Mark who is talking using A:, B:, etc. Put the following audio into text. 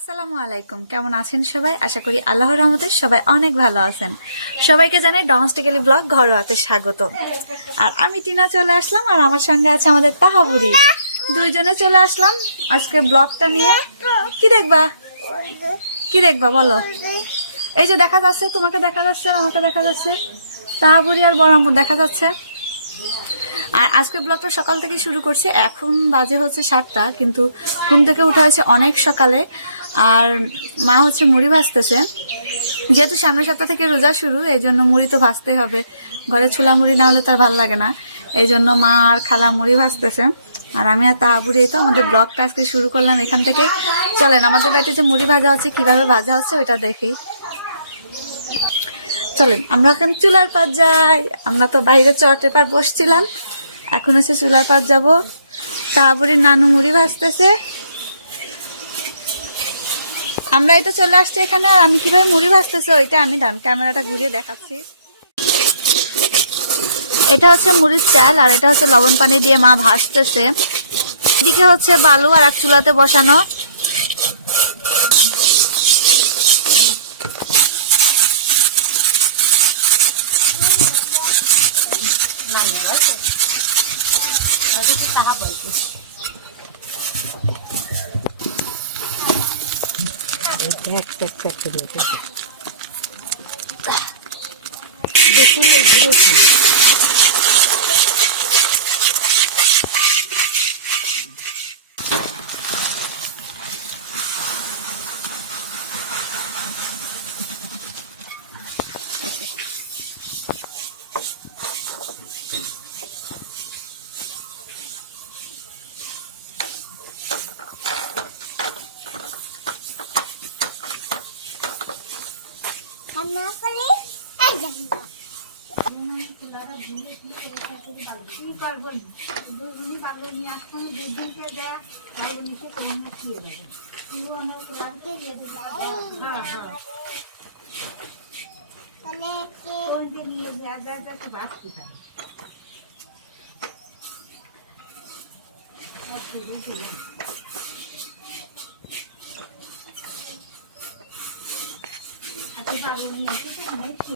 A: আসসালামু আলাইকুম। কেমন আছেন সবাই? আশা করি আল্লাহর রহমতে সবাই অনেক ভালো আছেন। সবাইকে জানাই ডোমেস্টিক্যালি ব্লগ ঘরোয়াতে স্বাগত। আর আমি টিনা চলে আসলাম আর আমার সঙ্গে আছে আমাদের তাহাবুরি দুইজনে চলে আসলাম। আজকে ব্লগটা নিয়ে কি দেখবা? কি দেখবা বলো? এই যে দেখা যাচ্ছে, তোমাকে দেখা যাচ্ছে, আমাকে দেখা যাচ্ছে। তাহাবুরি আর বরাম্বর দেখা যাচ্ছে। আর আজকে ব্লগটা সকাল থেকে শুরু করছে। এখন বাজে হচ্ছে সাতটা, কিন্তু ঘুম থেকে উঠা হয়েছে অনেক সকালে। আর মা হচ্ছে মুড়ি ভাজতেছে। যেহেতু সামনের সপ্তাহ থেকে রোজা শুরু, এই জন্য মুড়ি তো ভাজতেই হবে। ঘরে ছোলা মুড়ি না হলে তার ভালো লাগে না। এই জন্য মা আর খালা মুড়ি ভাজতেছে। আর আমি আর তাহাবুড়ি তো আমাদের ব্লগটা আজকে শুরু করলাম এখান থেকে। চলেন, আমাদের বাড়িতে যে মুড়ি ভাজা হচ্ছে, কীভাবে ভাজা হচ্ছে ওইটা দেখি। চলেন, আমরা এখন চুলার পার যাই। আমরা তো বাইরে চটে পার বসছিলাম। এখন এসে চুলার পার যাব। তারপরে নানু মুড়ি ভাজতেছে। আমরা এটা চলে আসছি এখানে আর আমি কীরকম মুড়ি ভাজতেছে ওইটা আমি ক্যামেরাটা ঘুরিয়ে দেখাচ্ছি এটা হচ্ছে মুড়ির চাল আর এটা হচ্ছে লবণ পানি দিয়ে মা ভাজতেছে এদিকে হচ্ছে বালু আর এক চুলাতে বসানো
B: তাহা বলছে
A: দেখ দেখ দেখ
B: কি করবো দুজনই বাগলো নিয়ে আসবো দুদিনকে দেখ বাগলো নিচে কমে খেয়ে দেবে পুরো আমার লাগবে হ্যাঁ হ্যাঁ কমতে নিয়ে যা যা যা সব আসতে পারে সব দুটো Bunyi.